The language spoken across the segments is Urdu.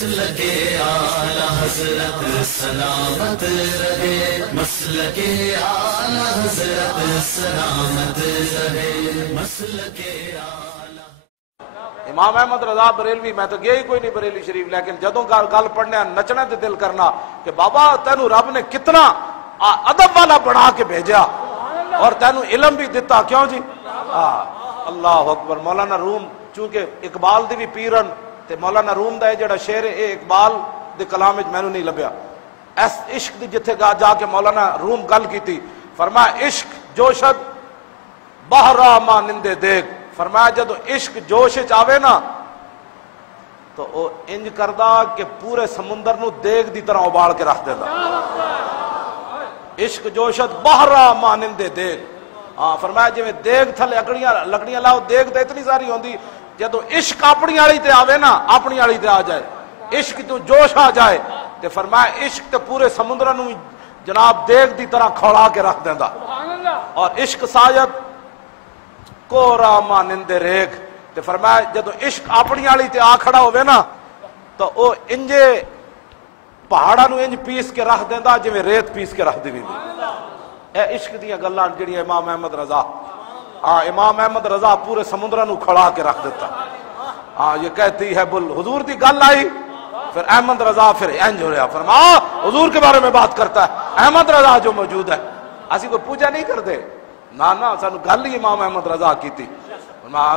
مسلکے اعلی حضرت سلامت رہے، مسلکے اعلی حضرت سلامت رہے، مسلکے اعلی۔ امام احمد رضا بریلوی، میں تو گیا ہی کوئی نہیں بریلی شریف، لیکن جدوں گل پڑھنے نچنے تے دل کرنا کہ بابا تینو رب نے کتنا ادب والا بنا کے بھیجا اور تینو علم بھی دیتا، کیوں جی؟ اللہ اکبر۔ مولانا روم چونکہ اقبال دی بھی پیرن تے مولانا روم دا جڑا شعر اے اقبال دے کلام وچ مینوں نہیں لبیا۔ اس عشق دی جتھے جا کے مولانا روم گل کیتی، فرمایا عشق جوشد بہرا مانندے دیکھ، فرمایا جدو عشق جوش وچ آوے نا تو او انج کردا کہ پورے سمندر نو دیگ دی طرح ابال کے رکھ دیندا۔ عشق جوشد بہرا مانندے دیکھ، فرمایا جی دیگ تھلے لکڑیاں لاؤ، دیگ تے اتنی ساری ہوندی، جدو عشق اپنی آلی تے آوے نا، اپنی آلی تے آ جائے، عشق تو جوش آ جائے تے فرمایا عشق تے پورے سمندر نو جناب دیگ دی طرح کھولا کے رکھ دیندا۔ اور عشق ساجد کورا مانندے ریگ، تے فرمایا جدو عشق اپنی آلی تے آ کھڑا ہوئے نا تو او انجے پہاڑا نو انج پیس کے رکھ دیندا جویں ریت پیس کے رکھ دی۔ اے عشق دیاں گلاں جڑیاں امام احمد رضا، امام احمد رضا پورے سمندر نو کھڑا کے رکھ دیتا۔ یہ کہتی ہے بل، حضور دی گل آئی پھر احمد رضا پھر انج ہو رہا، فرمایا حضور کے بارے میں بات کرتا ہے احمد رضا جو موجود ہے، اسی کو پوجا نہیں کرتے، نا سانو گل ہی امام احمد رضا کی تھی۔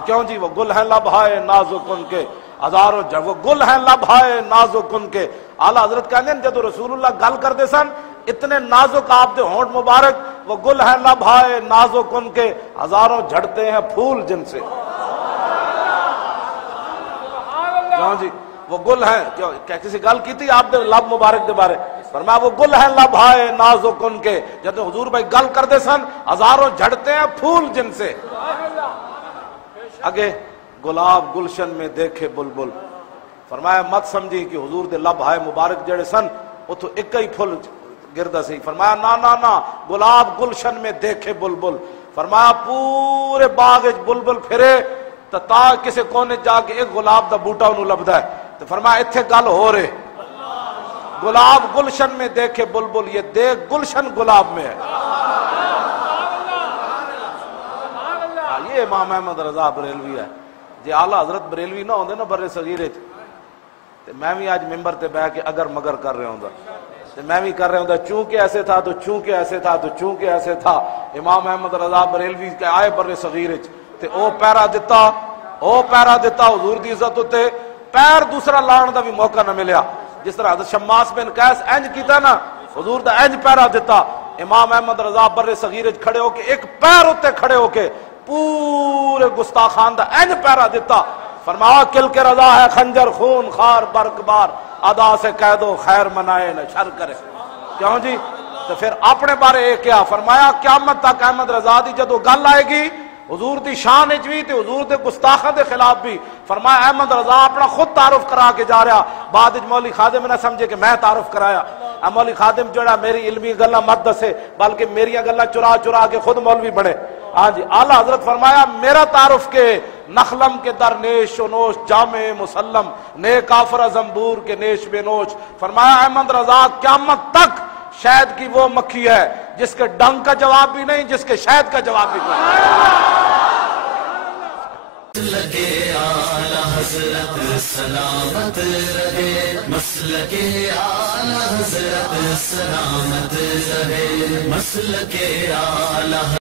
کیوں جی؟ وہ گل ہیں لبھائے نازک ان کے ہزاروں جب، وہ گل ہیں لبھائے نازک ان کے، اعلیٰ حضرت کہنے جدو رسول اللہ گل کرتے سن اتنے نازک آپ دے ہونٹ مبارک، وہ گل ہیں لبھائے نازک ان کے ہزاروں جھڑتے ہیں پھول جن سے۔ کیوں جی؟ وہ گل ہیں، کیا کسی گل کی تھی آپ دے لب مبارک دے بارے؟ فرمایا وہ گل ہیں لبھائے نازک ان کے، جب حضور بھائی گل کردے سن ہزاروں جھڑتے ہیں پھول جن سے۔ اگے گلاب گلشن میں دیکھے بلبل، فرمایا مت سمجھی کہ حضور دے لبھائے مبارک جڑے سن اتھو ایک ہی پھول گردہ سی، فرمایا نا گلاب گلشن میں دیکھے بلبل، فرمایا پورے باغ بلبل پھرے تا کسے کونے جا کے ایک گلاب دا بوٹا انہوں لبدا ہے، تو فرمایا اتھے گل ہو رہے گلاب گلشن میں دیکھے بلبل، یہ دیکھ گلشن گلاب میں ہے۔ یہ امام احمد رضا بریلوی ہے جی، اعلیٰ حضرت بریلوی نہ ہوندے نا برے صغیر تے میں بھی آج ممبر تے بیٹھ کے اگر مگر کر رہے ہوندا، میں بھی کر رہے ہوں چونکہ ایسے تھا تو چونکہ ایسے تھا تو چونکہ ایسے تھا۔ امام احمد رضا بریلوی کے آئے بر صغیر تے او پیرا دیتا حضور دی عزت ہوتے پیر دوسرا لان دا بھی موقع نہ ملیا، جس طرح حضرت شماس بن قیس انج کیتا نا حضور دا انج پیرا دیتا، امام احمد رضا بر صغیر کھڑے ہو کے ایک پیر ہوتے کھڑے ہو کے پورے گستاخان دا انج پیرا دیتا، فرمایا کل کے رضا ہے خنجر خون خار برق بار، ادا سے کہہ دو خیر منائے نہ شر کرے۔ کیوں جی؟ تو پھر اپنے بارے ایک کیا فرمایا، قیامت تک احمد رضا دی جدو گل آئے گی حضور دی شان اچ بھی تے حضور دے گستاخاں دے خلاف بھی، فرمایا احمد رضا اپنا خود تعارف کرا کے جا رہا، بعد وچ مولوی خادم نہ سمجھے کہ میں تعارف کرایا، مولوی خادم جڑا میری علمی گلاں مت دسے بلکہ میریاں گلاں چرا کے خود مولوی بنے۔ ہاں جی، اعلیٰ حضرت فرمایا میرا تعارف کے نخلم کے در نیش و نوش جامع مسلم، نیک کافر زنبور کے نیش بے نوش، فرمایا احمد رضا قیامت تک شہد کی وہ مکھی ہے جس کے ڈنگ کا جواب بھی نہیں، جس کے شہد کا جواب بھی نہیں۔ مسلکے اعلی حضرت سلامت رہے، مسلکے اعلی حضرت سلامت رہے، مسلکے اعلی